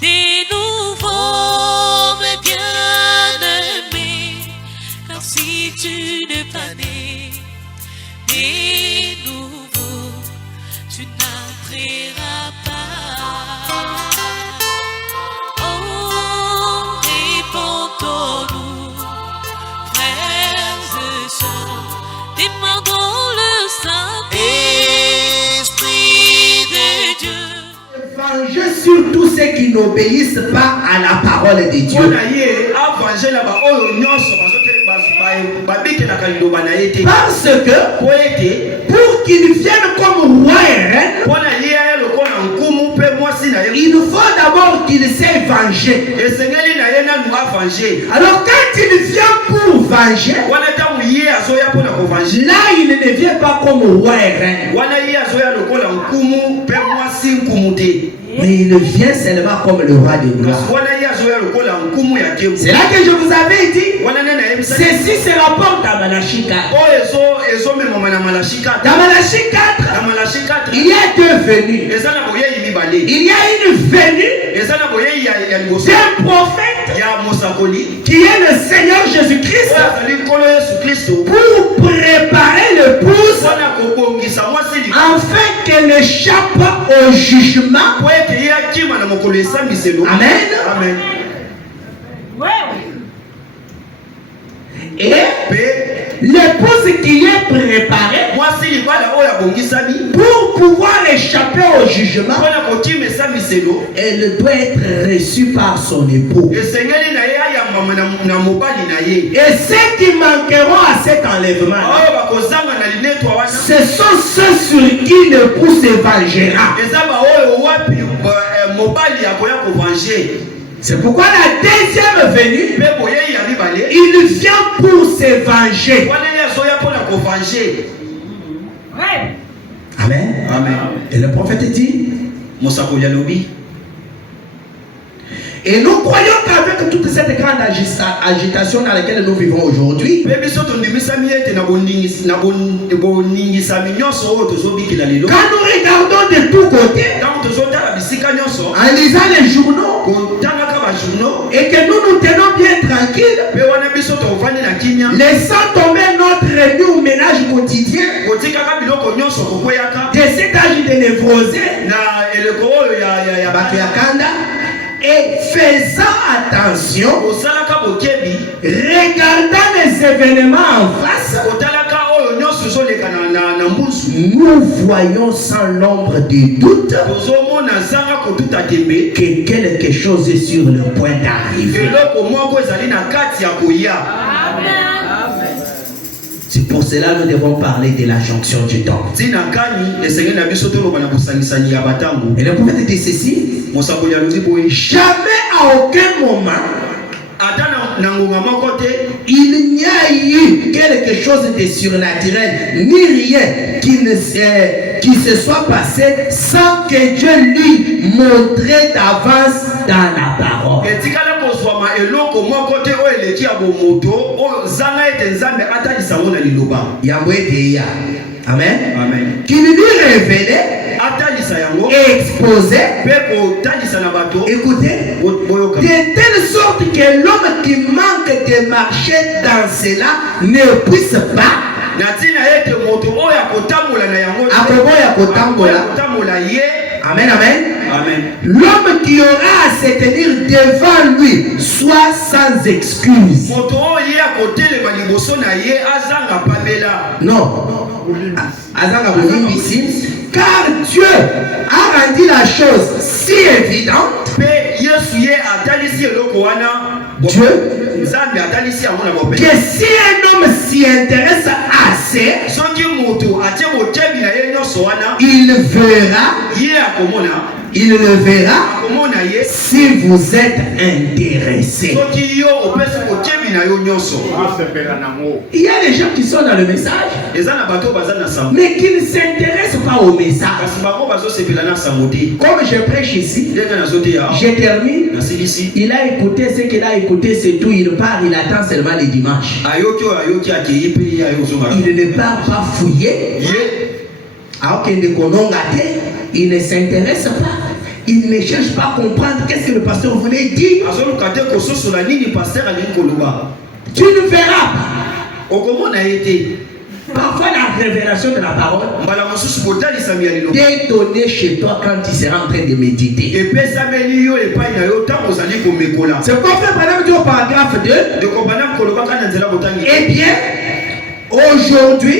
des nouveaux, mes bien-aimés, car si tu n'es pas né des nouveaux, tu n'entriras pas. Oh, répondons-nous, frères et sœurs, demandons le Saint-Esprit de Dieu. Venger sur tous ceux qui n'obéissent pas à la parole de Dieu. Parce que pour qu'ils viennent comme roi et reine, il faut d'abord qu'il s'est vengé. Alors quand il vient pour venger, là il ne vient pas comme roi et reine, mais il vient seulement comme le roi de gloire. C'est là que je vous avais dit, ceci se rapporte à Malachie 4. Dans Malachie 4, il y a deux venues. Il y a une venue d'un prophète qui est le Seigneur Jésus-Christ pour préparer l'épouse afin qu'elle échappe au jugement. Amen. Amen. Et l'épouse qui est préparée pour pouvoir échapper au jugement, elle doit être reçue par son époux. Et ceux qui manqueront à cet enlèvement, ce sont ceux sur qui l'époux se vengera. C'est pourquoi la deuxième venue, il vient pour se venger. Amen. Amen. Et le prophète dit, et nous croyons qu'avec toute cette grande agitation dans laquelle nous vivons aujourd'hui, quand nous regardons de tous côtés, en lisant les journaux, et que nous nous tenons bien tranquilles, laissant tomber notre revenu ménage quotidien, de cet âge de névrosé, et faisant attention, regardant les événements en face, nous voyons sans l'ombre de doute que quelque chose est sur le point d'arriver. C'est pour cela que nous devons parler de la jonction du temps. Et le prophète dit ceci, jamais à aucun moment il n'y a eu quelque chose de surnaturel, ni rien qui se soit passé sans que Dieu lui montrait d'avance dans la parole. Amen. Amen. Qui lui révélait, exposé, écoutez, de telle sorte que l'homme qui manque de marcher dans cela ne puisse pas. Amen, amen. Amen. L'homme qui aura à se tenir devant lui soit sans excuse. Non. Car Dieu a rendu la chose si évidente. Dieu, que si un homme s'y intéresse assez, il le verra si vous êtes intéressé. Il y a des gens qui sont dans le message, mais qui ne s'intéressent pas au message. Comme je prêche ici, je termine. Il a écouté ce qu'il a écouté, c'est tout. Il part, il attend seulement les dimanches. Il ne part pas fouiller. Il ne s'intéresse pas. il ne cherche pas à comprendre qu'est-ce que le pasteur voulait dire. Tu ne verras pas. Parfois la révélation de la parole t'est donnée chez toi quand tu seras en train de méditer. C'est quoi frère Branham dit au paragraphe 2? Eh bien, aujourd'hui,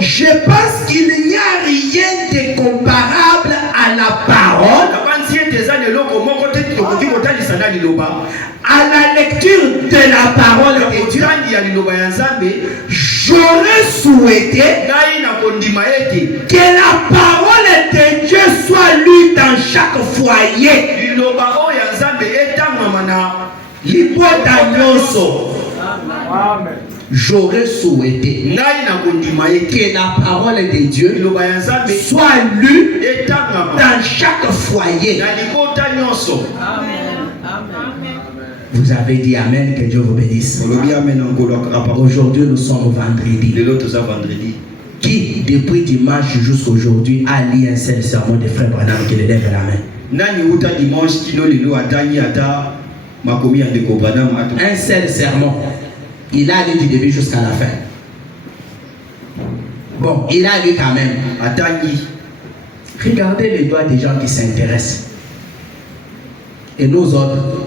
je pense qu'il n'y a rien de comparable à la parole, à la lecture de la parole de Dieu. J'aurais souhaité que la parole de Dieu soit lue dans chaque foyer. J'aurais souhaité que la parole de Dieu soit lue dans chaque foyer. Vous avez dit Amen, que Dieu vous bénisse. Aujourd'hui, nous sommes vendredi. Qui, depuis dimanche jusqu'à aujourd'hui, a lu un seul sermon de frère Branham qui le lève la main? Un seul sermon. Il a lu du début jusqu'à la fin. Bon, il a lu quand même. Regardez les doigts des gens qui s'intéressent. Et nous autres,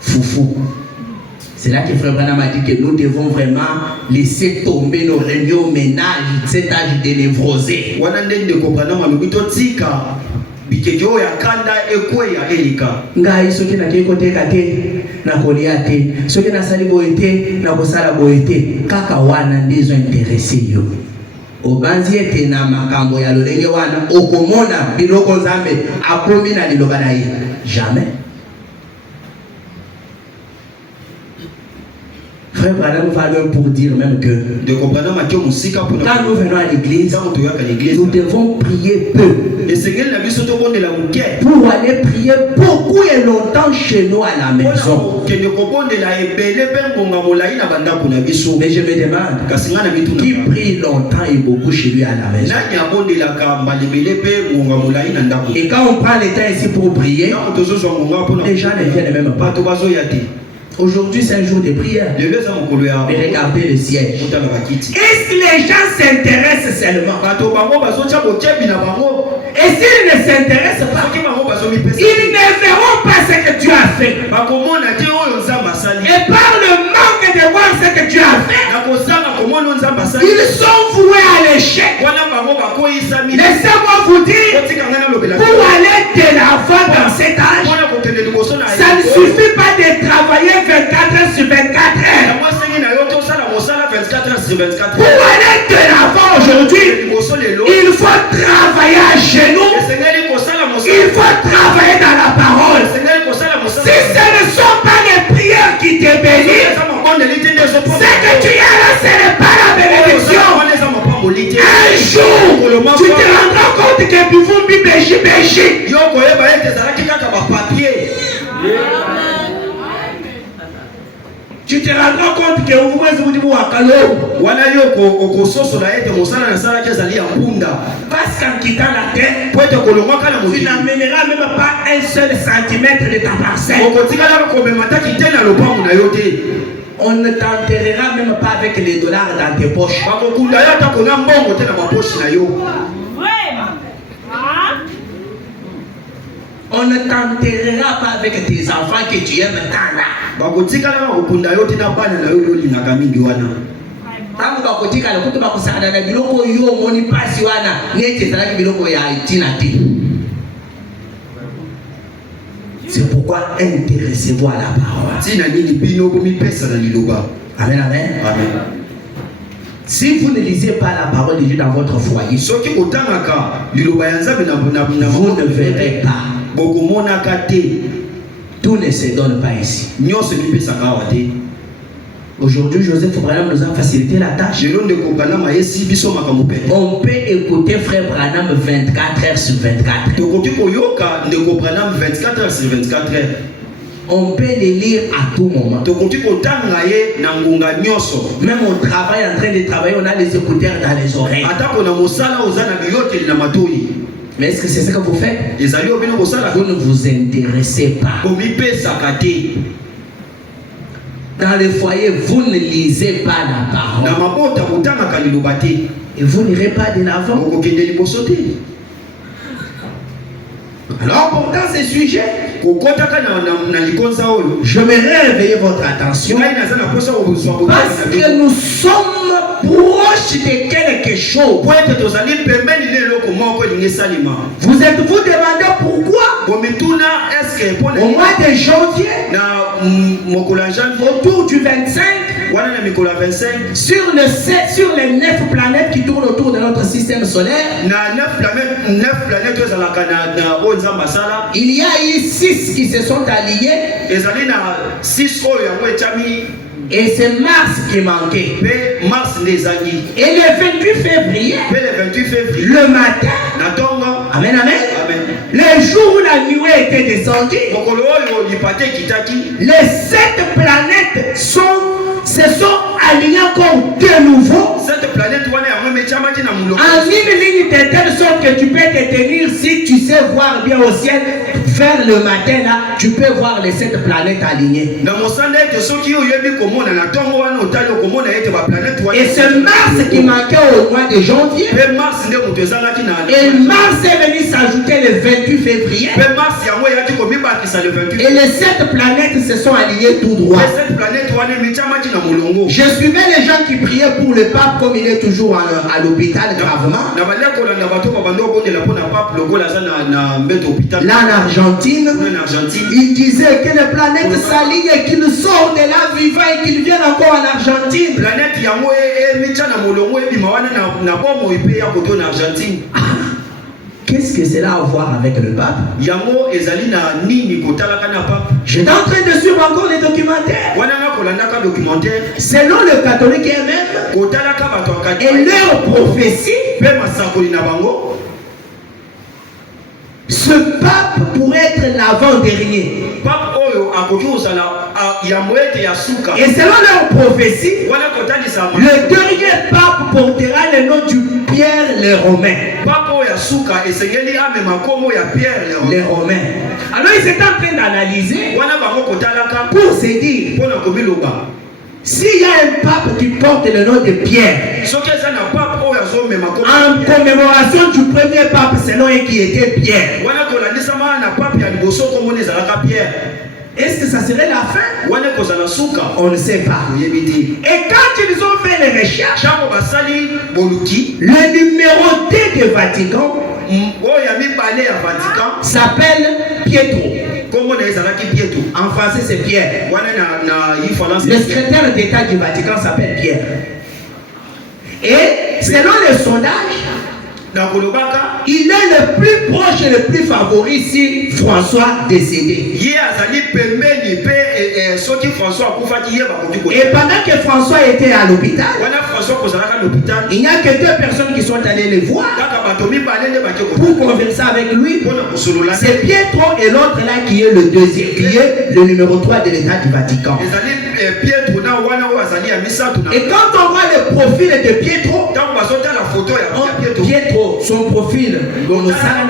foufou. C'est là que frère Branham a dit que nous devons vraiment laisser tomber nos réunions ménages, cet âge de névrosé. Ngai soki na kikote kate na kolia te soki na sali boete na kosala boete kaka wana ndizo intéressé yo obanzi ete na makambo ya lolenge wana okomona biloko nzambe akomi na liloba na ye jamais. Frère Branham va même pour dire même que quand nous venons à l'église, nous devons prier peu pour aller prier beaucoup et longtemps chez nous à la maison. Mais je me demande, qui prie longtemps et beaucoup chez lui à la maison? Et quand on prend le temps ici pour prier, les gens ne viennent même pas. Aujourd'hui, c'est un jour de prière. Mais regardez le siège. Est-ce que les gens s'intéressent seulement? Et s'ils ne s'intéressent pas, ils ne verront pas ce que tu as fait. Et par le manque de voir ce que tu as fait, ils sont voués à l'échec. Laissez-moi vous dire, pour aller de l'avant dans cet âge, ça ne suffit pas de travailler 24 heures sur 24 heures. Pour aller de l'avant aujourd'hui, il faut travailler à genoux. Il faut travailler dans la parole. Si ce ne sont pas les prières qui te bénissent, c'est que tu es là, ce n'est pas la bénédiction. Un jour, tu te rendras compte que tu veux béchi. Tu te rendras compte que vous pouvez vous dire parce qu'en quittant la terre, tu n'amèneras même pas un seul centimètre de ta parcelle. On ne t'enterrera même pas avec les dollars dans tes poches. On ne t'enterrera pas avec tes enfants que tu aimes tant là. C'est pourquoi intéressez-vous à la parole. Amen, amen. Si vous ne lisez pas la parole de Dieu dans votre foyer, vous ne verrez pas. Tout ne se donne pas ici. Aujourd'hui, Joseph Branham nous a facilité la tâche. On peut écouter frère Branham 24 heures sur 24 heures. On peut les lire à tout moment. Même au travail, en train de travailler, on a les écouteurs dans les oreilles. Mais est-ce que c'est ce que vous faites? ezali obino kosala Vous ne vous intéressez pas. komipesaka te Dans le foyer, vous ne lisez pas la parole. na mabota kotangaka liloba te Et vous n'irez pas de l'avant. okokende liboso te. Alors, pourtant, ce sujet, kokotaka na likonza oyo j'aimerais réveiller votre attention ngai naza na posa kozwa parce que nous sommes proches de quelque chose. po ete tozali pembeni na eloko moko elingi esalema. Vous demandez pourquoi bomituna eske mpona au mois de janvier, na mokolo ya janvier autour du 25, wana na mikolo ya 25 sur les 9 planètes qui tournent autour de notre système solaire, na 9 planètes ezalaka na oyo nzambe asala, il y a eu 6 qui se sont alliés ezali na 6 oyo yango etiami et c'est Mars qui manquait. mpe mars nde ezangi. Et le 28 février, mpe le 28 février le matin, na ntongo amen, amen, amen le jour où la nuée était descendue, mokolo oyo lipata ekitaki, les 7 planètes se sont alignées encore de nouveau cette planète wana yango emetiamaki na moloko en une ligne de telle sorte que tu peux te tenir, si tu sais voir bien au ciel, vers le matin là, tu peux voir les 7 planètes alignées. na mosanda ete soki oyebi komona na ntongo wana otali okomona ete baplanète wana. Et c'est Mars qui manquait au mois de janvier. mpe mars nde moto ezalaki na Et Mars est venu s'ajouter le 28 février. mpe mars yango eyaki komibakisa le 28 Et les 7 planètes se sont alignées tout droit. mpe cette planète wana emetiamaki na molongo. Je suivais les gens qui priaient pour le pape comme il est toujours à l'hôpital gravement. na bali kolanda bato babandi obondela mpo na pape lokola aza na mbeto hôpital Là en Argentine, en Argentine. il disait que les planètes s'alignent et qu'ils sortent de là vivants et qu'ils viennent encore en Argentine. planète yango emitya na molongo ebima wana na bomoi mpe ya koto na Argentine. Qu'est-ce que cela a à voir avec le pape? yango ezali na nini kotalaka na pape. J'étais en train de suivre encore les documentaires. wana nga kolandaka documentaire Selon le catholique eux-mêmes kotalaka bato et akati leur prophétie, mpe masakoli na bango. ce pape pourrait être l'avant-dernier. pape oyo akoki kozala yambo ete ya suka. Et selon leur prophétie, wana kotalisa le dernier pape portera le nom du Pierre les Romains. pape oyo ya suka esengeli amema nkombo ya Pierre Les Romains. Alors ils étaient en train d'analyser wana bango kotalaka pour se dire, mpona komiloba s'il y a un pape qui porte le nom de Pierre, soki eza na pape oyo azomema en commémoration du premier pape selon eux qui était Pierre, wana kolandisama na pape ya liboso komona ezalaka Pierre, est-ce que ça serait la fin? wana kozala suka On ne sait pas. oyebi te. Et quand ils ont fait les recherches, ntango basali boluki le numéro 2 du Vatican oyo ya mibale ya Vatican s'appelle Pietro. kombo na ezalaki Pietro. En français, c'est Pierre. wana na ifalance Le secrétaire d'État du Vatican s'appelle Pierre. Et selon les sondages, na kolobaka il est le plus proche et le plus favori si François décédé. ye azali pembeni mpe soki François akufaki ye bakoki ko. Et pendant que François était à l'hôpital, wana François kozalaka na l'hôpital il n'y a que 2 personnes qui sont allées le voir kaka bato mibale nde bake pour converser avec lui. mpona kosolola te. C'est Pietro et l'autre là qui est le deuxième, qui est le numéro 3 de l'État du Vatican. ezali Pietro na wana oyo azali ya misato na Et quand on voit le profil de Pietro, ntango bazotala foto ya Pietro Pietro, son profil, mosala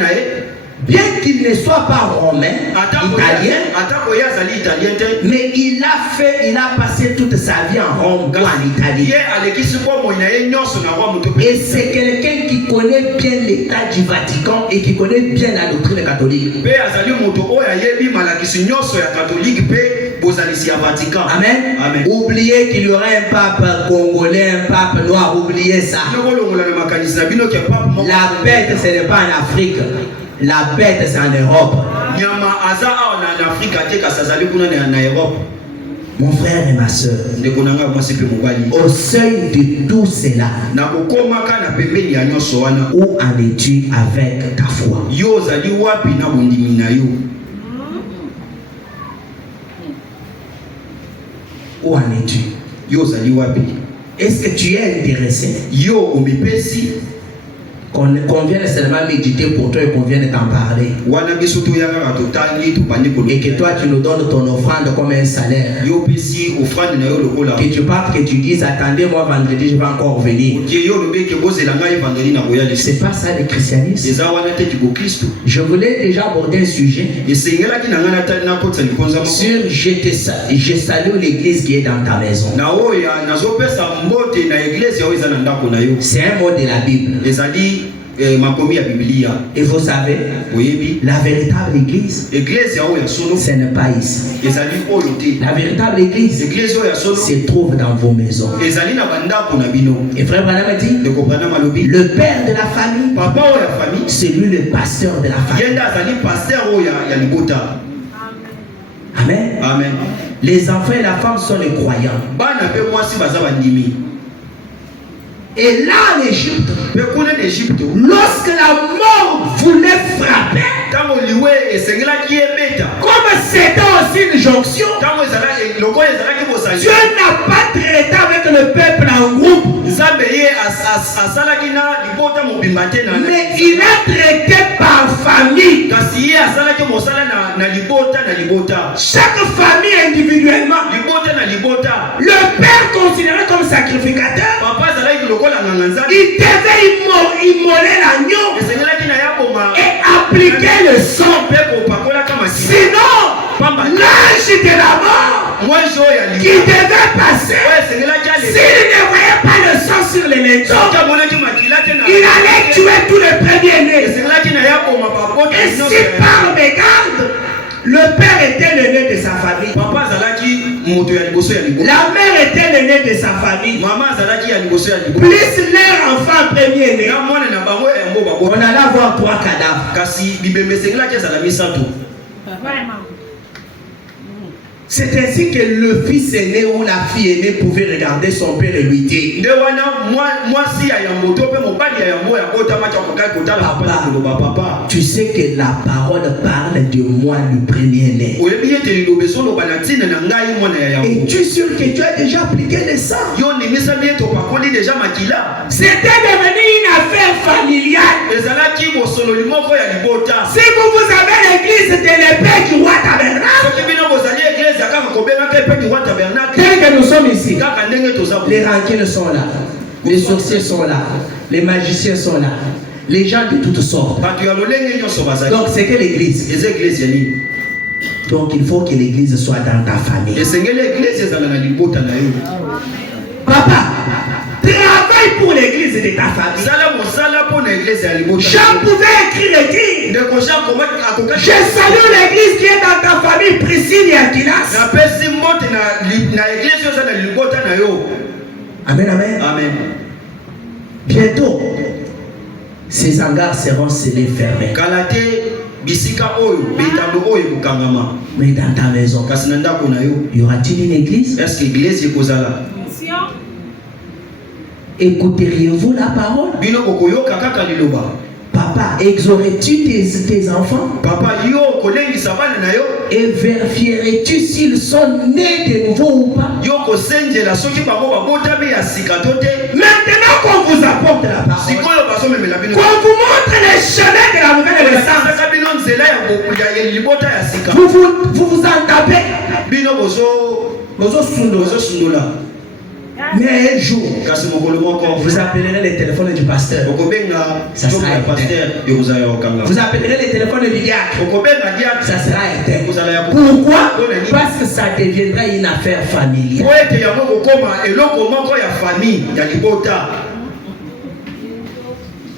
na ye bien qu'il ne soit pas romain, italien, atako ye azali italien te, mais il a passé toute sa vie en Rome ou en Italie. ye alekisi bomoi na ye nyonso na Rome to. Et c'est quelqu'un qui connaît bien l'État du Vatican et qui connaît bien la doctrine catholique. mpe azali moto oyo ayebi malakisi nyonso ya katolike mpe bozalisi ya Vatican. Amen. Amen. Oubliez qu'il y aurait un pape congolais, un pape noir, oubliez ça. nokolongola na makanisi na bino ke pape moko. La bête, ce n'est pas en Afrique. La bête, c'est en Europe. nyama aza awa na Afrika te kasi azali kuna na Europe. Mon frère et ma soeur, ndeko na ngai mwasi mpe mobali au seuil de tout cela, na kokomaka na pembeni ya nyonso wana où en es-tu avec ta foi? yo ozali wapi na bondimi na yo? Où en es-tu? yo ozali wapi? Est-ce que tu es intéressé? yo omipesi? qu'on vienne seulement méditer pour toi et qu'on vienne t'en parler. wana biso toyaka totali topandi Et que toi tu nous donnes ton offrande comme un salaire. yo pesi offrande na yo lokola Que tu partes, que tu dises attendez moi vendredi je vais encore venir. otie yo lobeke bozela ngai vendredi na koya lesi C'est pas ça le christianisme. eza wana te kikokristo Je voulais déjà aborder un sujet esengelaki na ngai natali nakotisa likonza moko sur je salue l'église qui est dans ta maison. na oyo nazopesa mbote na eglise oyo eza na ndako na yo C'est un mot de la Bible. ezali makomi ya biblia Et vous savez, oyebi la véritable église, eglise ya oyo ya solo ce n'est pas ici. ezali oyo te La véritable église eglise oyo ya solo se trouve dans vos maisons. ezali na bandako na bino Et frère Branham dit, ekobana malobi le père de la famille, papa oyo ya famille c'est lui le pasteur de la famille. yenda azali paster oyo ya libota Amen. amen Les enfants et la femme sont les croyants. bana mpe mwasi baza bandimi Et là en Égypte, mpe kuna na egypte lorsque la mort voulait frapper, ntango liwe esengelaki ebeta comme c'était aussi une jonction, ntango lokola ezalaki Dieu bosangi n'a pas traité avec le peuple en groupe, nzambe ye asalaki na libota mobimba te mais il a traité par famille. kasi ye asalaki mosala na libota na libota Chaque famille individuellement. libota na libota Le père considéré comme sacrificateur, papa azalaki lokola nganga nzambe il devait immoler l'agneau esengelaki na ya boma et appliquer le sang. mpe kopakolaka makila Sinon, l'âge de la mort mwasi oyo ya qui liba devait passer, oyo esengelaki s'il ne voyait pas le sang sur les linteaux, soki amonaki makila te na il allait tuer tous les premiers-nés. esengelaki na ya boma babota Et si par mégarde, le père était l'aîné de sa famille, papa azalaki moto ya liboso ya libota la mère était l'aînée de sa famille, mama azalaki ya liboso ya libota plus leur enfant premier-né. na mwana na bango yango On babota allait voir 3 cadavres. kasi bibembe esengelaki ezala misato C'est ainsi que le fils aîné ou la fille aînée pouvait regarder son père et lui dire, nde wana mwasi ya yambo to mpe mobali ya yambo ya botamaki akokaki kotala papa koloba papa tu sais que la parole parle de moi le premier-né. oyebi ete liloba ezoloba na ntina na ngai mwana ya Et yambo tu es sûr que tu as déjà appliqué le sang. yo nimisami ete opakoli deja makila C'était devenu une affaire familiale. ezalaki bosololi moko ya libota Si vous avez l'église de l'épée du roi tabernacle, soki bino bozali eglise ya kaka kobengaka epe du roi tabernacle tel que nous sommes ici, kaka ndenge toza les rancines sont là, les sorciers sont là, les magiciens sont là, les gens de toutes sortes. bato ya lolenge nyonso bazali Donc c'est que l'église. eza eglise ya nini Donc il faut que l'église soit dans ta famille. esengeli eglise ezala na libota na yo Papa, travaille pour l'église de ta famille. zala mosala mpo na eglise ya libota Jean pouvait écrire et dire, ndeko jean akokaki je salue l'église qui est dans ta famille, Priscille et Aquilas. napesi mbote na eglise oyo eza na libota na yo Amen, amen. amen Bientôt, ces hangars seront scellés, fermés. kala te bisika oyo bitando oyo ekokangama Mais dans ta maison, kasi na ndako na yo y aura-t-il une église? eske eglise ekozala Écouteriez-vous la parole? bino kokoyoka kaka liloba Papa, exaurais-tu tes enfants? papa yo kolengisa bana na yo Et vérifierais-tu s'ils sont nés de nouveau ou pas? yo kosenjela soki bango babotami ya sika to te Maintenant qu'on vous apporte la parole, sikoyo bazomemela bino qu'on vous montre les chemins de la nouvelle naissance, saka bino nzela ya libota ya sika vous en tapez. bino bozosundola Mais un jour, kasi mokolo moko vous appellerez les téléphones du pasteur. okobenga Ça sera ya paster ekozala ya kokanga Vous appellerez les téléphones du diacre. okobenga diak Ça sera éteint. ekozala ya Pourquoi? Parce que ça deviendra une affaire familiale. po ete yango kokoma eloko moko ya famille ya libota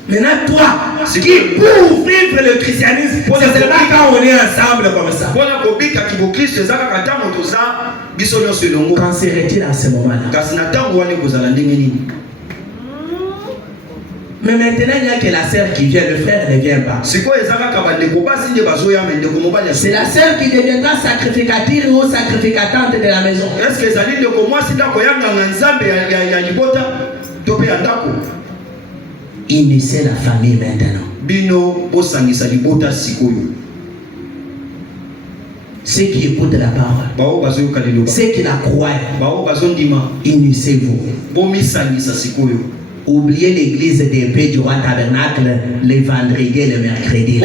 Maintenant, toi, qui pour vivre le christianisme, c'est seulement quand on est ensemble comme ça. mpona kobika kibokristo eza kaka ntango toza biso nyonso elongo Qu'en serait-il à ce moment-là? kasi na ntango wana ekozala ndenge nini Mais maintenant, il n'y a que la sœur qui vient, le frère ne vient pas. sikoyo eza kaka bandeko basi nde bazoyama ndeko mobali ya C'est la sœur qui deviendra sacrificatrice ou sacrificatante de la maison. eske ezali ndeko mwasi ndako yanganga nzambe ya libota to mpe ya ndako Unissez la famille maintenant. bino bosangisa libota sikoyo Ceux qui écoutent la parole, bao bazoyoka liloba ceux qui la croient, bao bazondima unissez-vous. bomisangisa sikoyo oubliez l'église des paix du roi tabernacle les vendredis et les mercredis.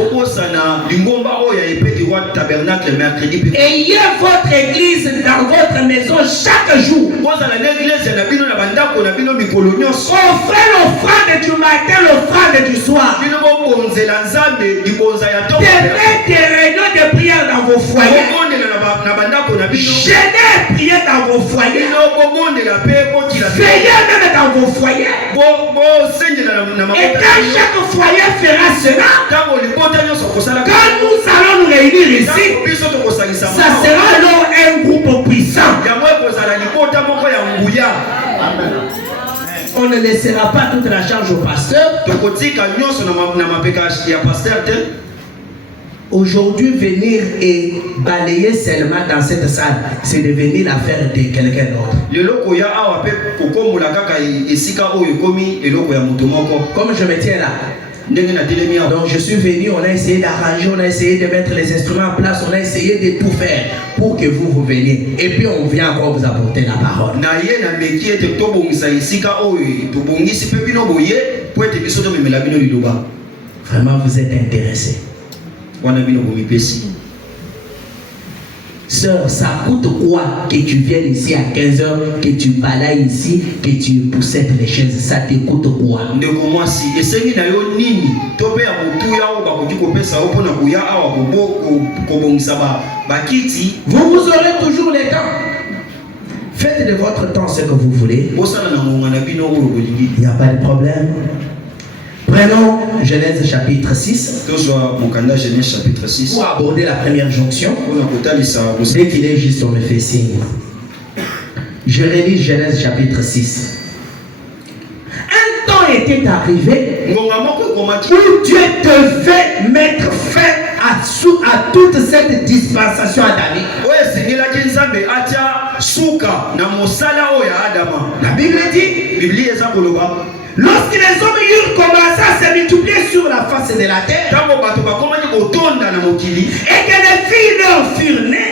Ayez votre église dans votre maison chaque jour. Offrez l'offrande du matin, l'offrande du soir. Tenez des réunions de prière dans vos foyers. Jeûnez et priez dans vos foyers. Veillez même dans vos foyers. Et quand chaque foyer fera cela, quand nous allons nous réunir ici, ça sera alors un groupe puissant. On ne laissera pas toute la charge au pasteur. Aujourd'hui, venir et balayer seulement dans cette salle, c'est devenir l'affaire de quelqu'un d'autre. Comme je me tiens là. Donc je suis venu, on a essayé d'arranger, on a essayé de mettre les instruments en place, on a essayé de tout faire pour que vous veniez. Et puis on vient encore vous apporter la parole. Vraiment, vous êtes intéressés. Sœur, ça coûte quoi que tu viennes ici à 15h, que tu balayes ici, que tu poussettes les chaises? Ça te coûte quoi? Vous aurez toujours le temps. Faites de votre temps ce que vous voulez. Il n'y a pas de problème. Prenons Genèse chapitre 6 pour aborder la première jonction. Dès qu'il est juste, on me fait signe. Je relis Genèse chapitre 6. Un temps était arrivé où Dieu devait mettre fin à toute cette dispensation adamique. La Bible dit, lorsque les hommes eurent commencé à se multiplier sur la face de la terre, et que les filles leur furent nées,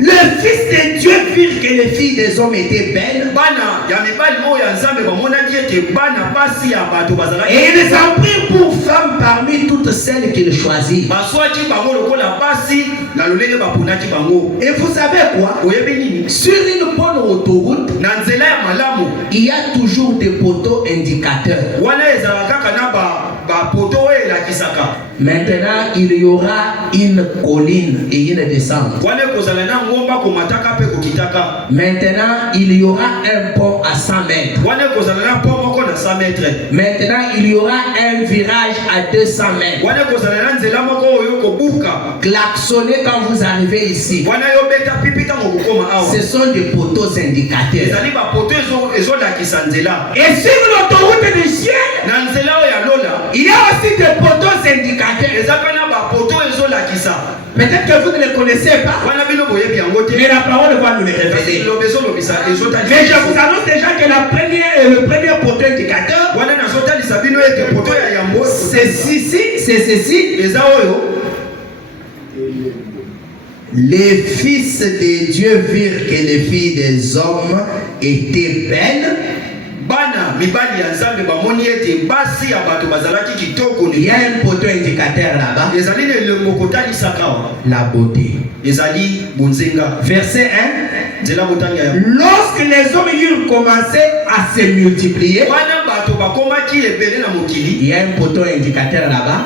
le Fils de Dieu virent que les filles des hommes étaient belles, et ils en prirent pour femmes parmi toutes celles qu'ils choisirent. Et vous savez quoi? Sur une bonne autoroute, il y a toujours des poteaux indicateurs. Maintenant, il y aura une colline et une descente. Maintenant, il y aura un pont à 100 mètres. Maintenant, il y aura un virage à 200 mètres. Klaxonnez quand vous arrivez ici. Ce sont des poteaux indicateurs. Et sur l'autoroute du ciel, il y a aussi des poteaux indicateurs. Peut-être que vous ne les connaissez pas, mais la parole va nous les révéler. Mais je vous annonce déjà que le premier poteau indicateur, c'est ceci. Les fils de Dieu virent que les filles des hommes étaient belles. Il y a un poteau indicateur là-bas. La beauté. Verset 1. Lorsque les hommes eurent commencé à se multiplier, il y a un poteau indicateur là-bas.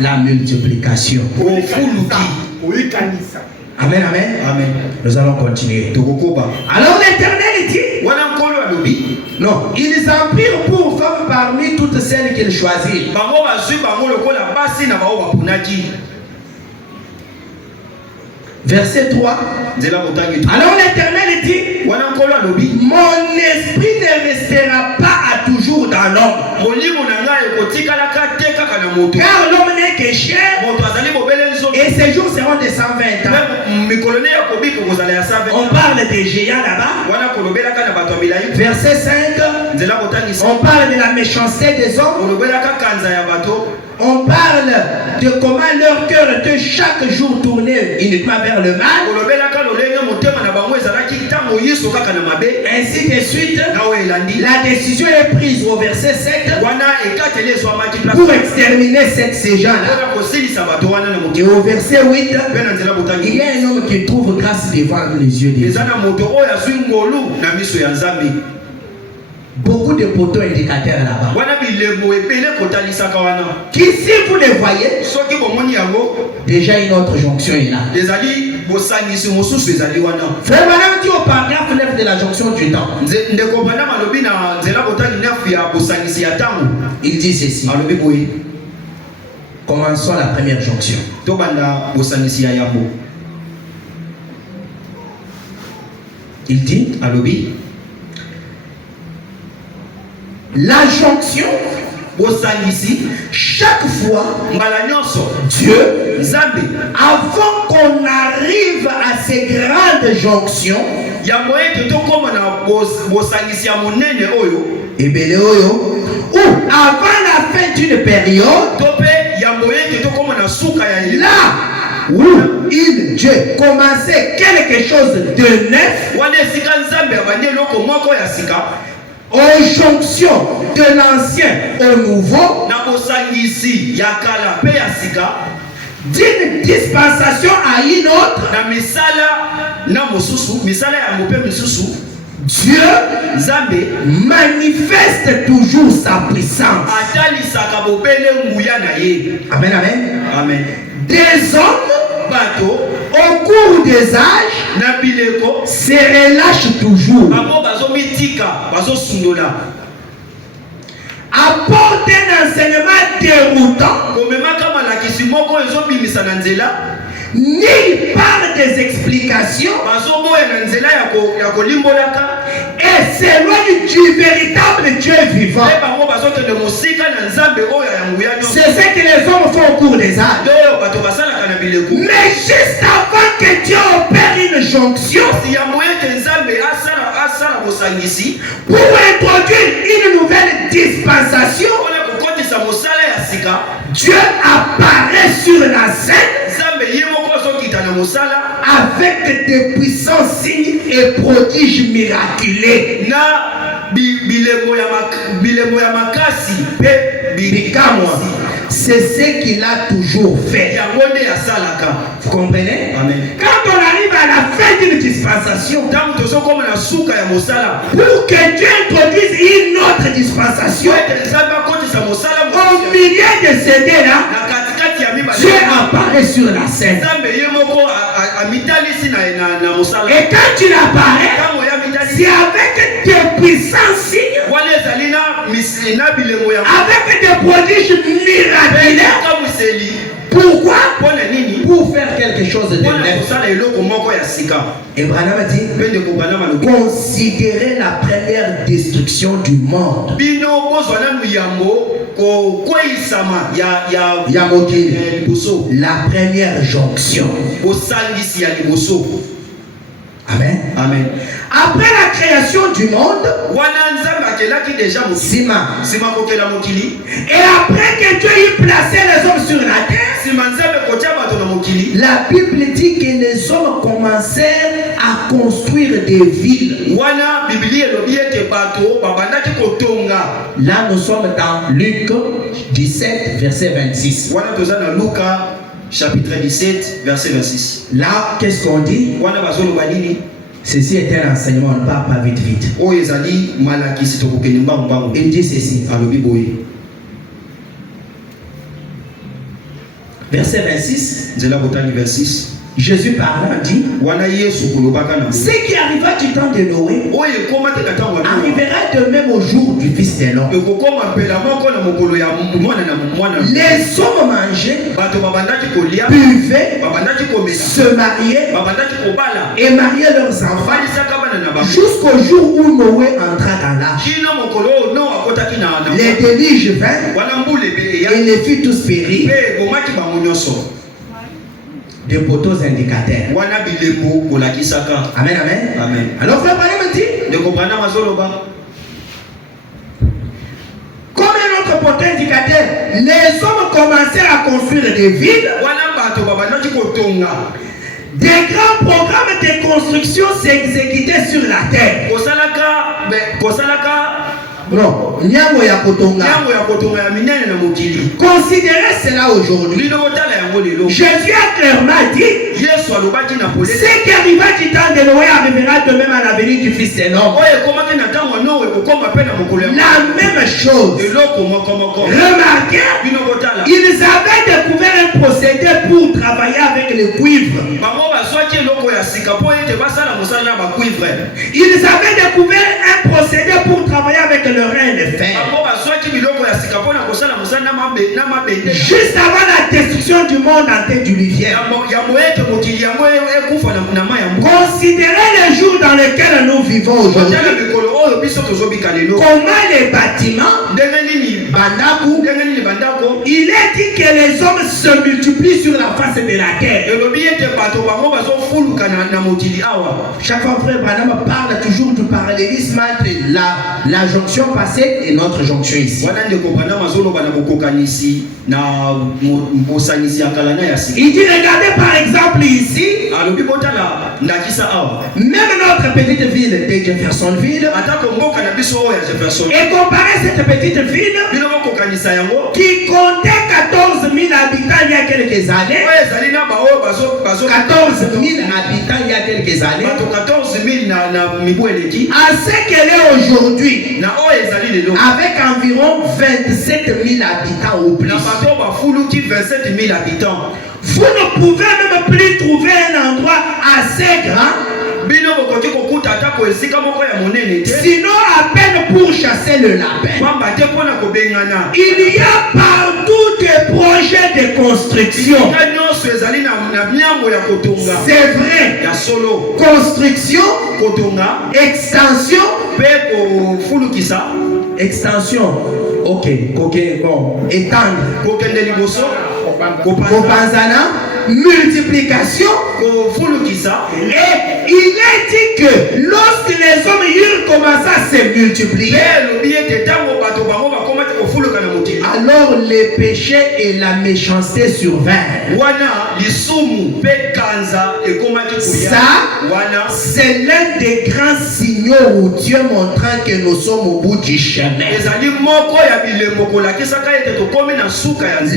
La multiplication. Amen, amen. Amen. Nous allons continuer. Alors l'Éternel dit, non, ils en prirent pour femmes parmi toutes celles qu'ils choisirent. Verset 3. Alors l'Éternel dit, mon esprit ne restera pas à toujours dans l'homme, car l'homme n'est que chair, et ses jours seront de 120 ans. On parle des géants là-bas. Verset 5. On parle de la méchanceté des hommes. On parle de comment leur cœur était chaque jour tourné uniquement vers le mal. Ainsi de suite, la décision est prise au verset 7 pour exterminer ces gens-là. Et au verset 8, il y a un homme qui trouve grâce devant les yeux des gens. Beaucoup de poteaux indicateurs là-bas. Qui, si vous les voyez, déjà une autre jonction est là. Frère Madame dit au paragraphe 9 de la jonction du temps. Il dit ceci. Commençons la première jonction. Il dit, la jonction, chaque fois, Dieu, avant qu'on arrive à ces grandes jonctions, ou avant la fin d'une période, là où Dieu commençait quelque chose de neuf, aux jonctions de l'ancien au nouveau, d'une dispensation à une autre, Dieu manifeste toujours sa puissance. Amen, amen. Amen. Des hommes au cours des âges se relâchent toujours. Apporte un enseignement déroutant, ni par des explications, et s'éloigne du véritable Dieu vivant. C'est ce que les hommes font au cours des âges. Mais juste avant que Dieu opère une jonction, pour introduire une nouvelle dispensation, Dieu apparaît sur la scène avec des puissants signes et prodiges miraculeux. C'est ce qu'il a toujours fait. Vous comprenez? Amen. Quand on arrive à la fin d'une dispensation, pour que Dieu introduise une autre dispensation, au milieu de ces deux-là, Dieu apparaît sur la scène. Et quand il apparaît, c'est avec des puissants signes, avec des prodiges miraculeux. Pourquoi? Pour faire quelque chose de neuf. Et Branham a dit, considérez la première destruction du monde. La première jonction. Amen. Amen. Après la création du monde, Sima. Et après que Dieu ait placé les hommes sur la terre, la Bible dit que les hommes commencèrent à construire des villes. Là, nous sommes dans Luc 17, verset 26. Chapitre 17, verset 26. Là, qu'est-ce qu'on dit? Ceci est un enseignement, on ne parle pas vite vite. Il dit ceci. Verset 26. Jésus parlant dit, ce qui arriva du temps de Noé arrivera de même au jour du Fils de l'homme. Les hommes mangeaient, buvaient, se mariaient et mariaient leurs enfants jusqu'au jour où Noé entra dans l'arche. Les déluges vinrent et les fit tous périr. Des poteaux indicateurs. Amen, amen. Amen. Alors frère Branham dit, comme un autre poteau indicateur, les hommes commencèrent à construire des villes. Des grands programmes de construction s'exécutaient sur la terre. Non, Nyango ya kotonga. Considérez cela aujourd'hui. Jésus a clairement dit ce qui arriva du temps de Noé arrivera de même à la venue du Fils de l'homme. La même chose. Remarquez, ils avaient découvert un procédé pour travailler avec le cuivre. Ils avaient découvert un procédé pour travailler avec le rein de fer. Juste avant la destruction du monde antédiluvienne. Considérez les jours dans lesquels nous vivons aujourd'hui. Comment les bâtiments, il est dit que les hommes se multiplient sur la face de la terre. Chaque fois frère Branham parle toujours du parallélisme entre la jonction passée et notre jonction ici. Il dit regardez par exemple ici, même notre petite ville de Jeffersonville, et comparez cette petite ville qui comptait 14 000 habitants il y a quelques années. 14 000 habitants il y a quelques années. À ce qu'elle est aujourd'hui, avec environ 27 000 habitants ou plus. Vous ne pouvez même plus trouver un endroit assez grand, sinon à peine pour chasser le lapin. Il y a partout des projets de construction. C'est vrai. Construction, extension, ok, bon, étendre, multiplication. Et il est dit que lorsque les hommes ils commencent à se multiplier, alors les péchés et la méchanceté survinrent. Ça, c'est l'un des grands signaux où Dieu montrant que nous sommes au bout du chemin.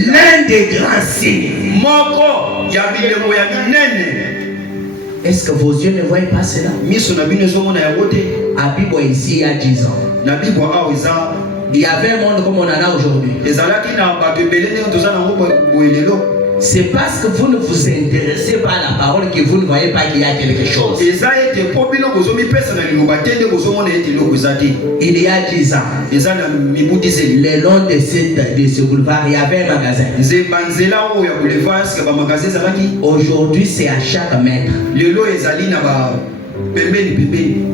L'un des grands signes. Est-ce que vos yeux ne voient pas cela? À Bibo ici il y a 10 ans. Il y avait un monde comme on en a aujourd'hui. C'est parce que vous ne vous intéressez pas à la parole que vous ne voyez pas qu'il y a quelque chose. Il y a 10 ans, le long de ce boulevard, il y avait un magasin. Aujourd'hui, c'est à chaque mètre.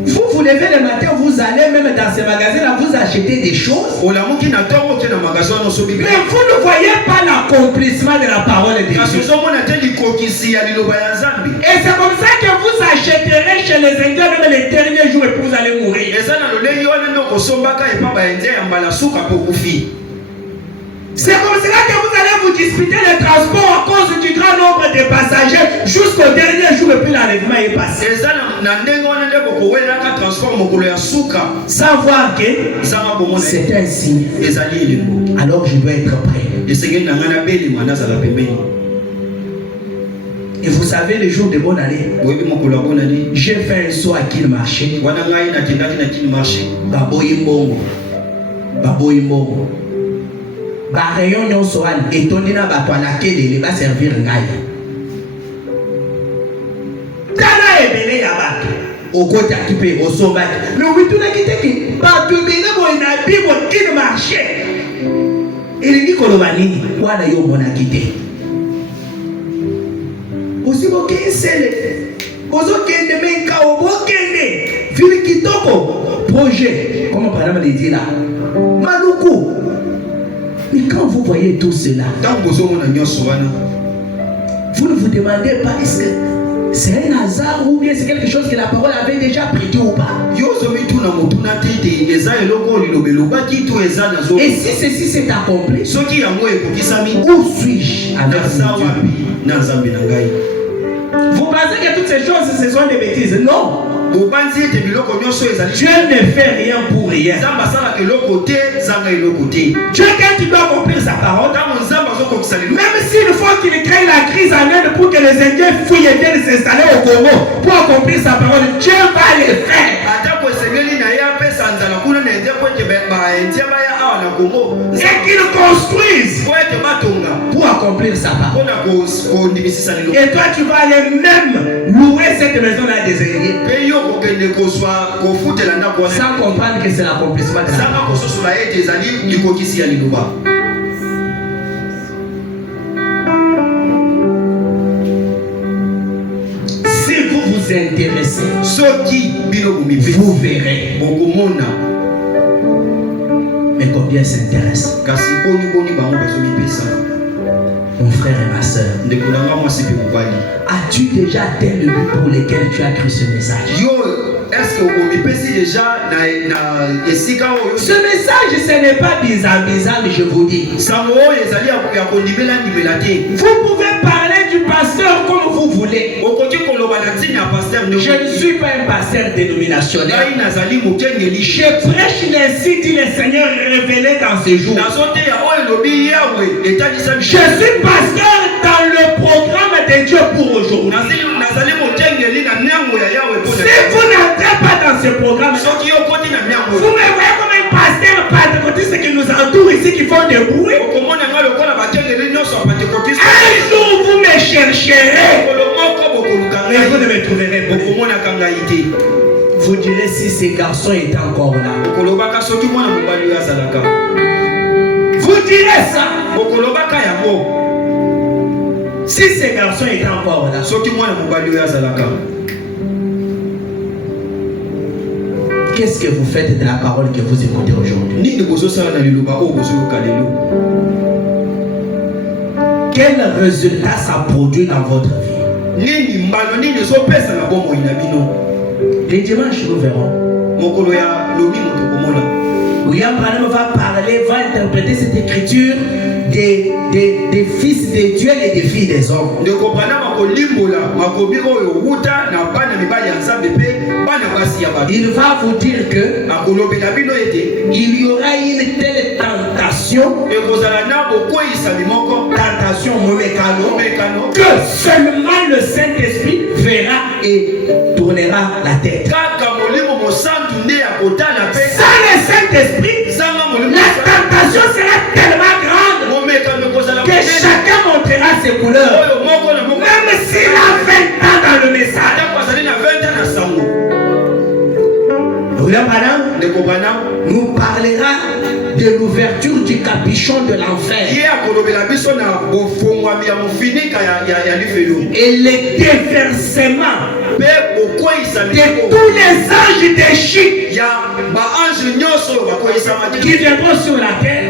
Vous vous levez le matin, vous allez même dans ce magasin-là, vous achetez des choses. Mais vous ne voyez pas l'accomplissement de la parole de Dieu. Et c'est comme ça que vous achèterez chez les Indiens même les derniers jours et puis vous allez mourir. C'est comme cela que vous allez vous disputer le transport à cause du grand nombre de passagers jusqu'au dernier jour et puis l'enlèvement est passé. Sans voir que c'est un signe. Alors je dois être prêt. Et vous savez le jour de bonne année, j'ai fait un saut à Kilmarché. Baboyimbongo. Rayon nyonso an etondina bato alakele va servir ngai. Tala ebele ya bato. Okota kipe osomaki. Mais oui tout na kiteki bato ebele bo na bibo kin marché. Elingi koloba nini wana yo mona kite. Osibo kinsele. Ozo kende menka obokende. Fili kitoko projet comme par exemple les dit là. Maluku. Mais quand vous voyez tout cela, vous ne vous demandez pas est-ce que c'est un hasard ou bien c'est quelque chose que la parole avait déjà prédit ou pas. Et si ceci s'est accompli, où suis-je avec Dieu? Vous pensez que toutes ces choses, ce sont des bêtises? Non. Dieu ne fait rien pour rien. Dieu, quand il doit accomplir sa parole, même s'il faut qu'il crée la crise en Inde pour que les Indiens fouillent et viennent s'installer au Congo pour accomplir sa parole, Dieu va le faire. Et qu'il construise pour accomplir sa parole. Et toi, tu vas aller même louer cette maison-là des Indiens sans comprendre que c'est l'accomplissement de la parole. Si vous vous intéressez, vous verrez. Mais combien s'intéresse? Mon frère et ma soeur, as-tu déjà atteint le but pour lequel tu as cru ce message? Ce message, ce n'est pas bizarre, mais je vous dis. Vous pouvez parler du pasteur comme vous voulez. Je ne suis pas un pasteur dénominationnel. Je prêche ainsi dit le Seigneur révélé dans ces jours. Je suis pasteur dans le programme de Dieu pour aujourd'hui. Si vous n'entrez pas dans ce programme, vous me voyez comme un pasteur pentecôtiste qui nous entoure ici, qui font des bruits. Un jour vous me chercherez et vous ne me trouverez pas. Vous direz si ces garçons étaient encore là. Vous direz ça. Si ces garçons étaient encore là. Qu'est-ce que vous faites de la parole que vous écoutez aujourd'hui? Quel résultat ça produit dans votre vie? Les dimanches, nous verrons. William Branham va parler, va interpréter cette écriture des fils de Dieu et des filles des hommes. Il va vous dire que il y aura une telle tentation, que seulement le Saint-Esprit verra et tournera la tête. Sans le Saint-Esprit, la tentation sera tellement grande que chacun montrera ses couleurs. Même s'il a 20 ans dans le message. Nous parlera de l'ouverture du capuchon de l'enfer et le déversement de tous les anges déchus qui viendront sur la terre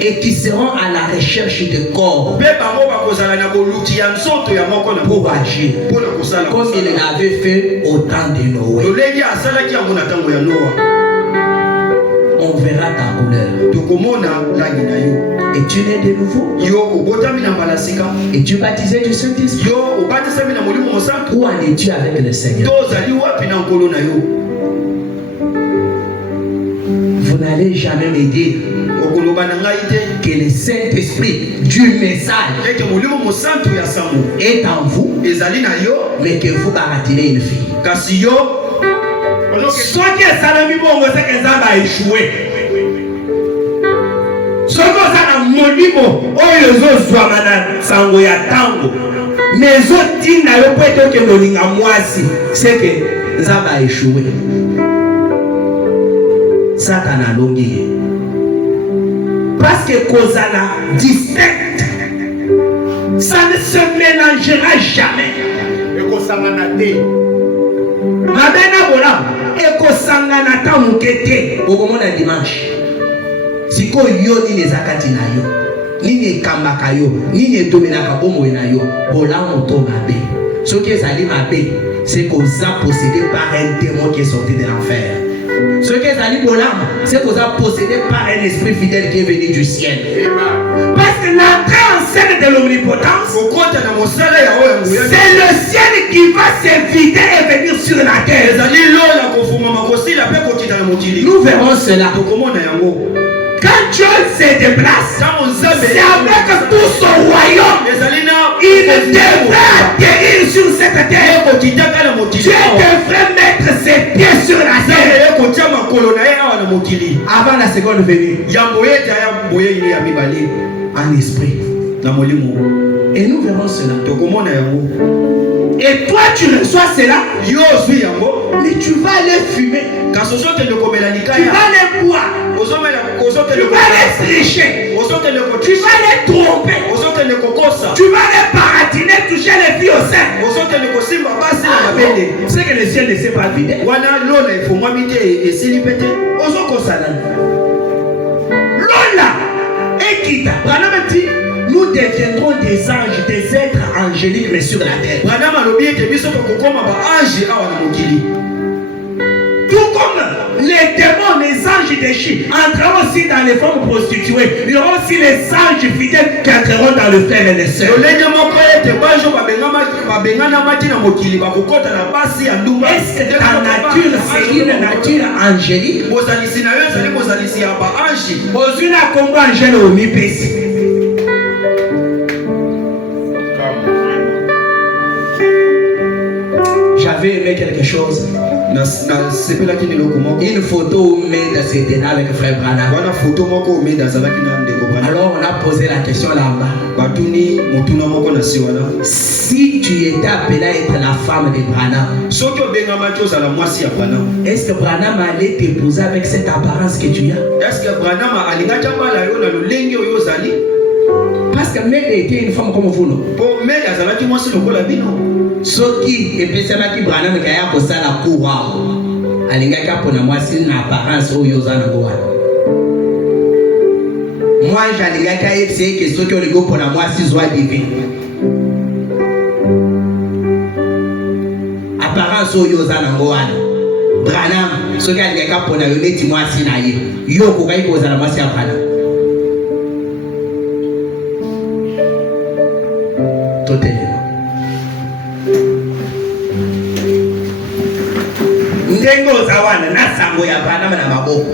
et qui seront à la recherche de corps pour agir comme il l'avait fait au temps de Noé. On verra ta couleur. Et tu nais de nouveau. Et tu baptisé du Saint-Esprit. Où en es-tu avec le Seigneur? Vous n'allez jamais me dire que le Saint-Esprit du message est en vous, mais que vous baratinez une fille. Soit que Salami Bongo c'est que ça va échouer. Soit que ça a molimo, oh les autres soient madame sango ya tango. Mais les autres disent na yo peut que nolinga mwasi, c'est que ça va échouer. Satan a longi. Parce que Kozana distinct, ça ne se mélangera jamais. Et Kozana Mabena bola ekosangana ta mukete okomona dimanche siko yo nini ezakati na yo nini ekambaka yo nini edominaka bomoi na yo bola moto mabe soki ezali mabe c'est koza possédé par un démon qui est sorti de l'enfer. Soki ezali bolama c'est koza possédé par un esprit fidèle qui est venu du ciel. Parce que l'entrée en scène de l'omnipotence, kokota na mosala ya oyo nguya c'est le ciel qui va se vider et venir sur la terre. ezali lola kofuma makosila pe kokita na mokili Nous verrons cela. tokomona yango Quand Dieu se déplace, ntango nzambe c'est avec tout son royaume. ezali na Il devrait atterrir sur cette terre. ekokitaka na mokili Dieu devrait mettre ses pieds sur la nzambe terre ekotia makolo na ye awa na mokili avant la seconde venue yambo ete aya boye ile ya mibale en esprit. na molimo Et nous verrons cela. tokomona yango Et toi, tu reçois cela, yo ozwi yango mais tu vas aller fumer. kasi ozokende komela Tu likaya vas aller boire. Tu vas aller tricher. ozokende Tu vas aller tromper. ozokende kokosa Tu vas aller paratiner, toucher les filles au sein. ozokende kosimba basi na mabele C'est que le ciel ne s'est pas vidé. wana lola efungwami te esili pe te Ozokosana. Lola. Ekita. Branham dit, nous deviendrons des anges, des êtres angéliques, mais sur la terre. branam alobi ete biso tokokoma baange awa na mokili Tout comme les démons, les anges déchus entreront aussi dans les formes prostituées. Il y aura aussi les anges fidèles qui entreront dans le frère et les sœurs. lolenge moko ete bajo babenganamaki na mokili bakokota na basi ya ndumba Est-ce que ta nature, c'est une nature angélique? bozalisi na yo ezali bozalisi ya baange Ozwi na kombo angèle omipesi. J'avais aimé quelque chose. nasepelaki neloko moko Une photo où Meda s'était avec frère Branham. wana foto moko omeda azalaki na ndeko bana Alors on a posé la question là-bas. batuni motuna moko na si wana Si tu étais appelé à être la femme de Branham, soki obengamaki ozala mwasi ya branam est-ce que Branham allait t'épouser avec cette apparence que tu as? eske branam alingaki abala yo na lolenge oyo ozali Parce que Meda était une femme comme vous, non? mpo mede azalaki mwasi lokola bino Soki epesamaki Branham kaya kosala courant. Alingaki apona mwasi na apparence oyo oza nango wana. Moi j'alingaki ayebisa ke soki olingi opona mwasi zwa divin. Apparence oyo oza nango wana. Branham soki alingaki apona yo neti mwasi na ye. Yo okokaki kozala mwasi ya Branham. Totelema. Ndenge oza wana na sango ya Branham na maboko.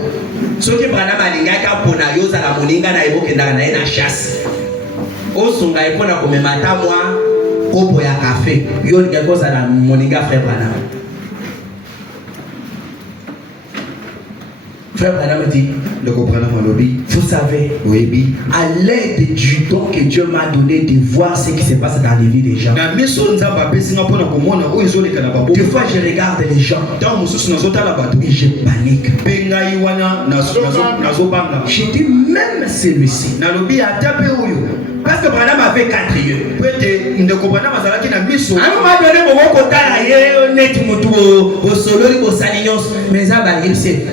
Soki Branham alingaki apona yo ozala moninga na ye bokendaka na ye na chasse. Osunga ye mpona komema ata mwa kopo ya kafe. Yo olingaki ozala moninga frère Branham. Frère Branham dit, ndeko branam alobi vous savez, oyebi à l'aide du don que Dieu m'a donné de voir ce qui se passe dans les vies des gens. na miso nzambe apesinga mpona komona oyo ezoleka na baboko Des fois, je regarde les gens ntango mosusu nazotala bato et je panique. mpe ngai wana nazobanga Je dis même celui-ci. nalobi ata mpe oyo Parce que Branham avait 4 yeux. po ete ndeko branam azalaki na miso À un moment donné, je vais kotala ye net mutu au solo li kosali nyonso. Mais ça va dire c'est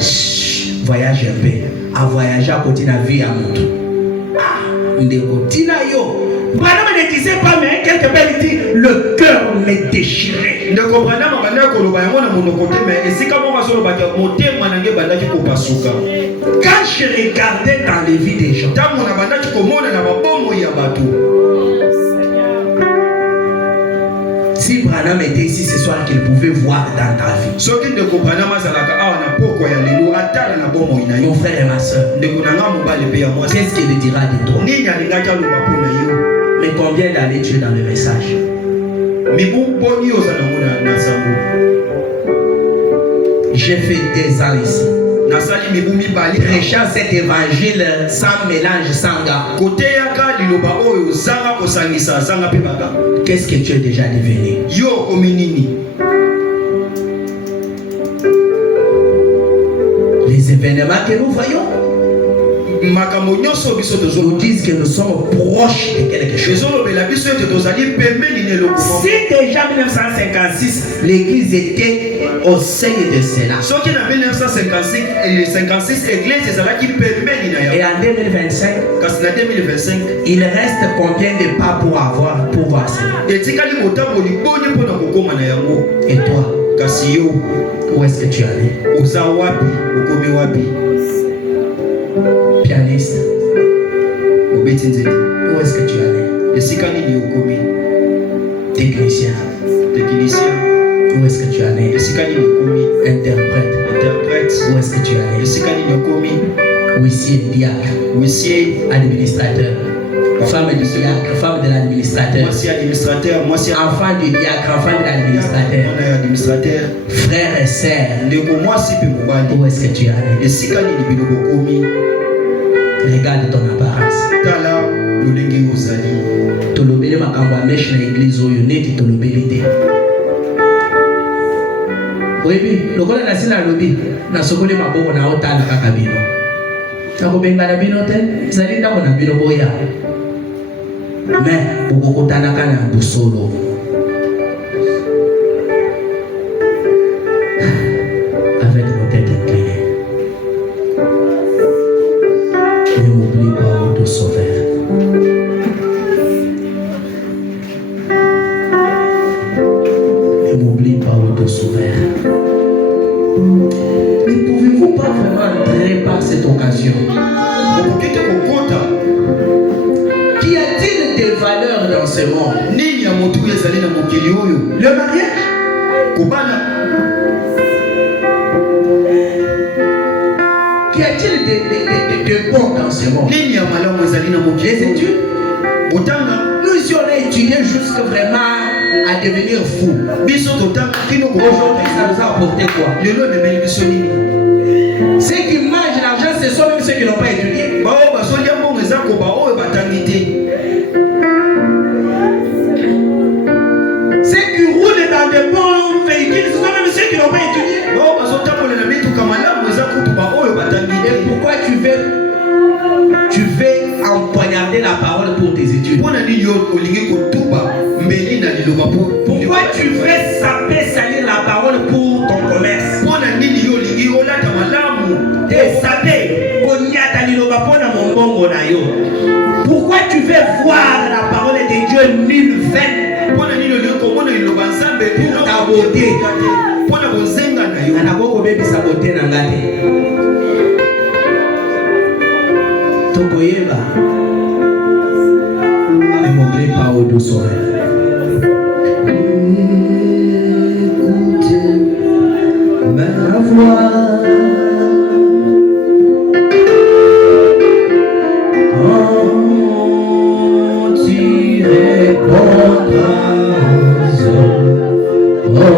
voyage un peu. À voyager à côté de la vie à mutu. Ah, ndeko tina yo. Branham ne disait pas mais quelque part il dit le cœur me déchirait. ndeko branam abandaki koloba yango na monoko te me esika moko azolobaki motema nange ebandaki kopasuka Quand je regardais dans les vies des gens, ntango nabandaki komona na babomoi ya bato si Branham était ici ce soir, qu'il pouvait voir dans ta vie. soki ndeko branam azalaka awa na pokwa ya lelo atala na bomoi na Mon yo frère et ma soeur, ndeko na nga mobali mpe ya mwasi qu'est-ce qu'il dira de toi? nini alingaki aloba mpo na yo Mais combien d'années tu es dans le message? mibu boni ozala ngo na sango J'ai fait 2 ans ici. nasali mibu mibale Prêchant cet évangile sans mélange, sans gars. koteyaka liloba oyo zanga kosangisa zanga mpe baga Qu'est-ce que tu es déjà devenu? yo okomi nini Les événements que nous voyons makambo nyonso biso nous disent que nous sommes proches de quelque chose. ezolobela biso ete tozali pembeni na eloko moko. Si déjà en 1956, l'église était au sein de cela, soki na 1956 église ezalaki pembeni na et yango en 2025, kasi na 2025 il reste combien de pas pour voir cela? etikali motango liboni mpona kokóma na yango Et toi, kasi yo où est-ce que tu en es? oza wapi okomi wapi Pianiste, obeti nzete où est-ce que tu en es? esika nini okomi? Technicien, Technicien, où est-ce que tu en es? esika nini okomi? Interprète, Interprète, où est-ce que tu en es? esika nini okomi? Huissier, diacre, Huissier, administrateur, femme du diacre, femme de l'administrateur, moi c'est administrateur, moi c'est enfant du diacre, enfant de l'administrateur, on est administrateur. frères et sœurs, Ndeko moi si pe mobali. où est-ce que tu en es? Esika nini bino bokomi? Regarde ton apparence. Tala lolenge ozali. Tolobele makambo ya meche na église oyo neti tolobeli te. Oyebi, lokola na sila lobi, na sokoli maboko na otala kaka bino. Nakobenga na bino te, ezali ndako na bino boya. Mais bokokotanaka na busolo. Avec nos têtes inclinées. Ne m'oublie pas, ô ton sauveur. Ne m'oublie pas, ô ton sauveur. Ne pouvez-vous pas vraiment entrer par cette occasion? Okokete kokota. Qu'y a-t-il des valeurs dans ce monde? Nini ya motu ezali na mokili oyo? Le mariage? Kobana. Qu'y a-t-il de bon dans ce monde? Nini ya malamu ezali na mokili? Les études? Botanga. Nous ici on a étudié jusqu'à vraiment à devenir fou. Biso totanga kino Aujourd'hui ça nous a apporté quoi? lelo memeli biso nini? Ceux qui mangent l'argent, ce sont même ceux qui n'ont pas étudié. Bao basolia mbongo eza koba oyo batangi te. Ceux qui roulent dans de bons véhicules, ce sont même ceux qui n'ont pas étudié. Bao bazotambolela mituka malamu eza kutu ba oyo batangi Et te. pourquoi tu veux empoignarder la parole pour tes études? Mpona nini yo olingi kotuba mbeli na liloba po? Pourquoi tu veux salir la parole pour ton commerce? Mpona nini yo olingi olata malamu? Saper, konyata liloba pona mombongo na yo. Pourquoi tu veux voir la parole de Dieu nulle vaine? Mpona nini olingi komona liloba nzambe Pour ta beauté. mpona bozenga na yo? Anako bebisa beauté na ngate. Tokoyeba. Ne m'oublie pas au doux sauveur. Écoutez ma voix. Quand tu répondras aux autres.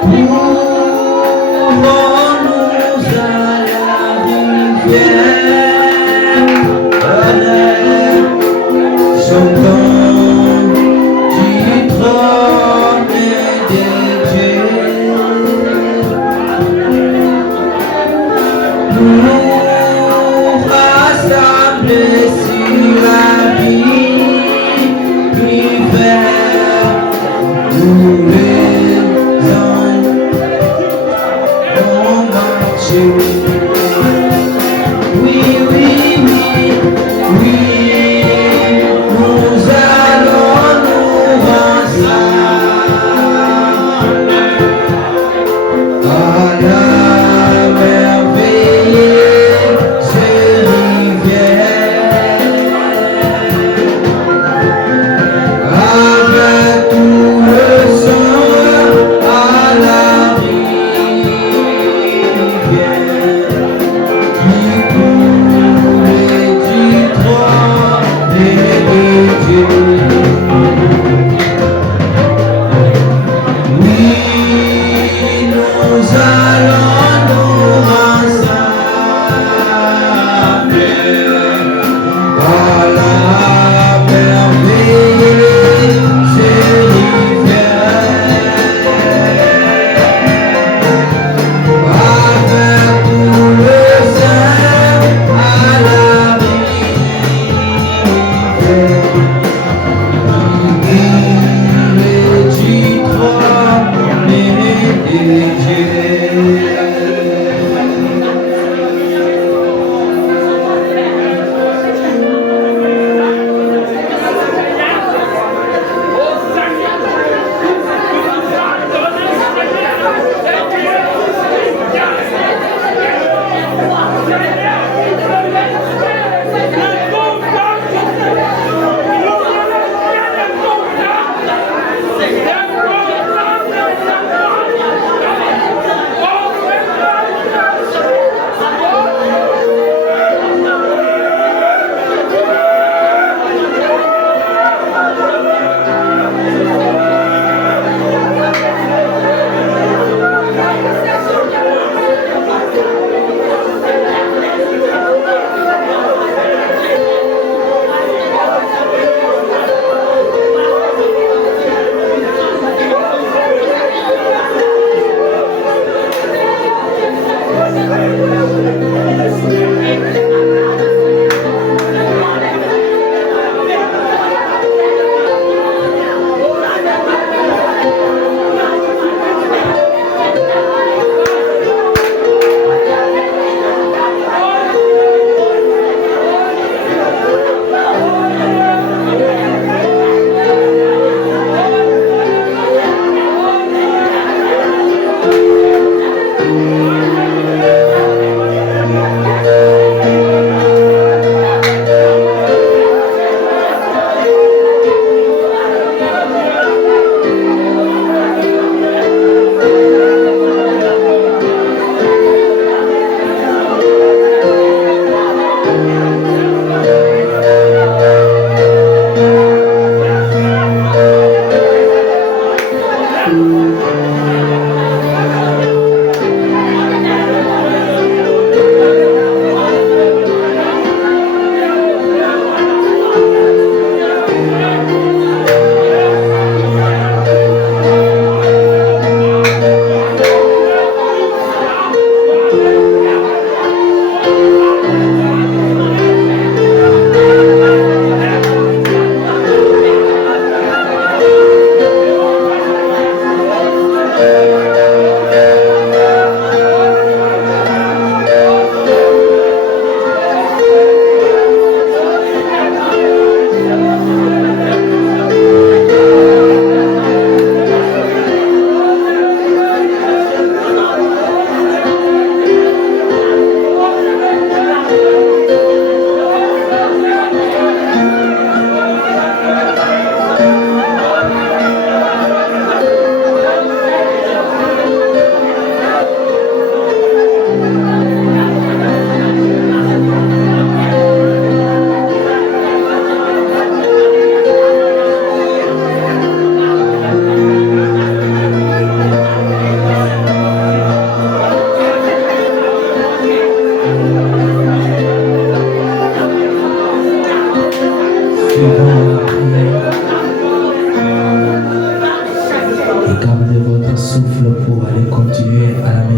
Courons-nous à la rivière, chantons du trône de Dieu. Nous rassembler sur la rivière, nous les anges ont marché. Oui, oui, oui, oui, nous allons nous rassembler à la merveilleuse rivière, avec tout le sang à la rivière qui coulait du trône de Dieu.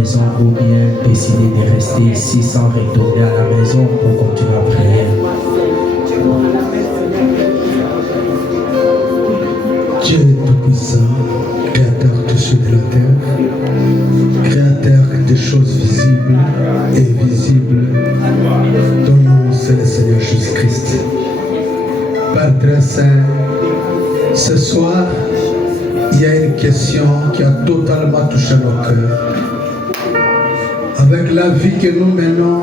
maison ou bien décider de rester ici sans retourner à la maison pour continuer à prier. Dieu est tout-puissant, créateur de cieux et de la terre, créateur des choses visibles et invisibles. Ton nom, c'est le Seigneur Jésus-Christ. Père très saint, ce soir, il y a une question qui a totalement touché nos cœurs. Avec la vie que nous menons,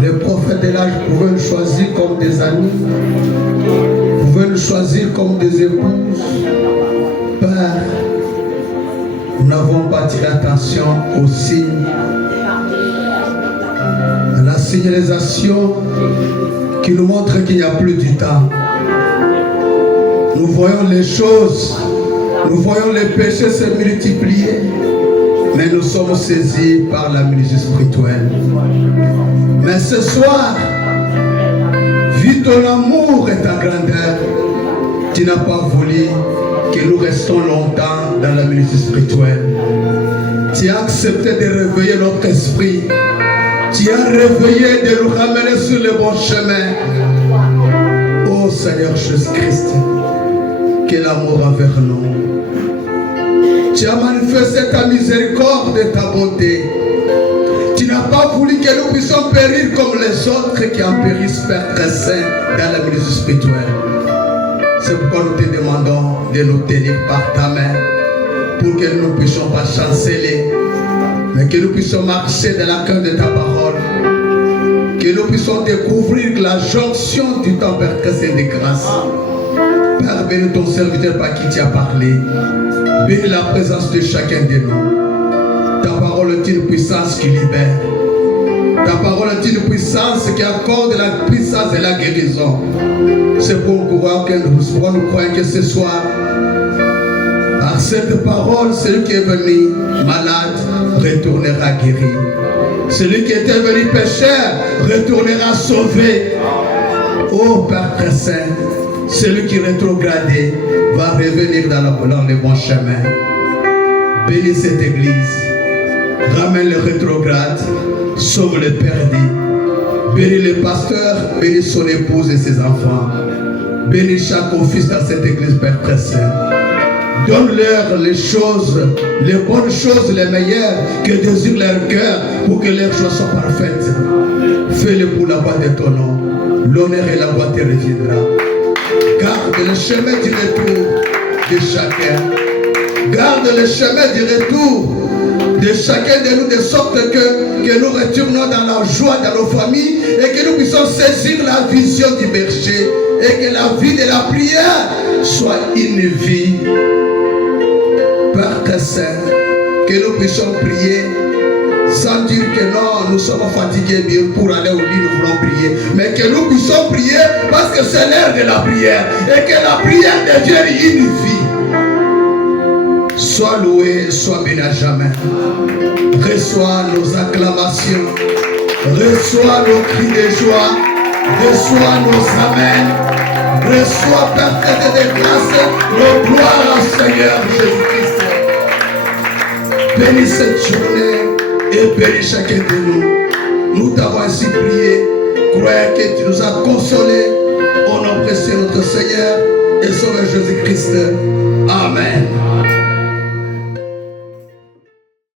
les prophètes de l'âge pouvaient nous choisir comme des amis, pouvaient nous choisir comme des épouses. Père, nous n'avons pas tiré attention aux signes, à la signalisation qui nous montre qu'il n'y a plus du temps. Nous voyons les choses, nous voyons les péchés se multiplier, mais nous sommes saisis par la musique spirituelle. Mais ce soir, vu ton amour et ta grandeur, tu n'as pas voulu que nous restons longtemps dans la musique spirituelle. Tu as accepté de réveiller notre esprit. Tu as réveillé de nous ramener sur le bon chemin. Ô Seigneur Jésus-Christ, quel amour envers nous. Tu as manifesté ta miséricorde et ta bonté. Tu n'as pas voulu que nous puissions périr comme les autres qui en périssent, Père très saint, dans la musique spirituelle. C'est pourquoi nous te demandons de nous tenir par ta main pour que nous ne puissions pas chanceler, mais que nous puissions marcher dans la cœur de ta parole, que nous puissions découvrir la jonction du temps, Père très saint de grâce. Père, bénis ton serviteur par qui tu as parlé. Bénis la présence de chacun de nous. Ta parole est une puissance qui libère. Ta parole est une puissance qui accorde la puissance et la guérison. C'est pour nous croire que ce soir, par cette parole, celui qui est venu malade retournera guéri. Celui qui était venu pécheur retournera sauvé. Ô Père très saint, celui qui rétrogradait va revenir dans le bon chemin. Bénis cette église. Ramène le rétrograde. Sauve les perdus. Bénis le pasteur. Bénis son épouse et ses enfants. Bénis chaque office dans cette église, Père très saint. Donne-leur les choses, les bonnes choses, les meilleures que désire leur cœur pour que leurs choses soient parfaites. Fais-le pour la gloire de ton nom. L'honneur et la gloire te reviendra. Garde le chemin du retour de chacun. Garde le chemin du retour de chacun de nous, de sorte que nous retournons dans la joie, dans nos familles, et que nous puissions saisir la vision du berger, et que la vie de la prière soit une vie. Père très saint, que nous puissions prier sans dire que non, nous sommes fatigués bien pour aller au lit, nous voulons prier, mais que nous puissions prier parce que c'est l'heure de la prière, et que la prière devienne une vie. Sois loué, sois béni à jamais. Reçois nos acclamations, reçois nos cris de joie, reçois nos amens, reçois Père de grâce, nos gloires au Seigneur Jésus-Christ. Bénis cette journée et bénis chacun de nous. Nous t'avons ainsi prié, croyez que tu nous as consolés. Au nom précieux de notre Seigneur et Sauveur Jésus-Christ.